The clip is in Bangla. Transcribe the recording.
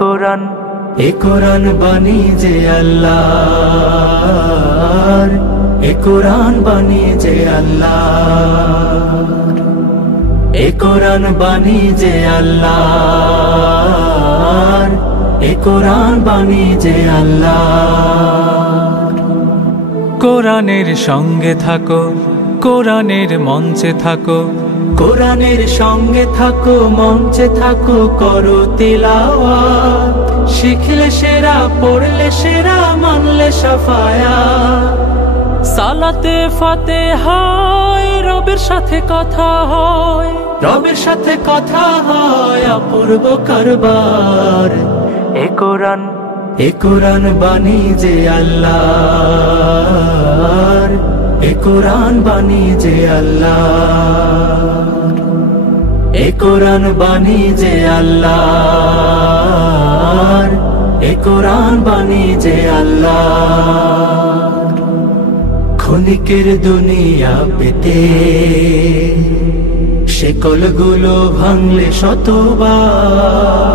কোরআন, এ কোরআন বাণী যে আল্লাহর, এ কোরআন বাণী যে আল্লাহর, এ কোরআন বাণী যে আল্লাহর, এ কোরআন বাণী যে আল্লাহর। কোরআনের সঙ্গে থাকো, কোরআনের মঞ্চে থাকো, কোরআনের সঙ্গে থাকো, মঞ্চে থাকো, করো তিলাওয়াত। শিখলে সেরা, পড়লে সেরা, মানলে সাফায়াত। সালাতে ফাতিহায় রবের সাথে কথা হয়, রবের সাথে কথা হয়, অপূর্ব কারবার। এ কোরআন, এ কোরআন বাণী যে আল্লাহর, এ কোরআন বাণী যে আল্লাহর, এ কোরআন বাণী যে আল্লাহর, এ কোরআন বাণী যে আল্লাহর। ক্ষণিকের দুনিয়া পেতে শেকলগুলো ভাঙলে শতবার।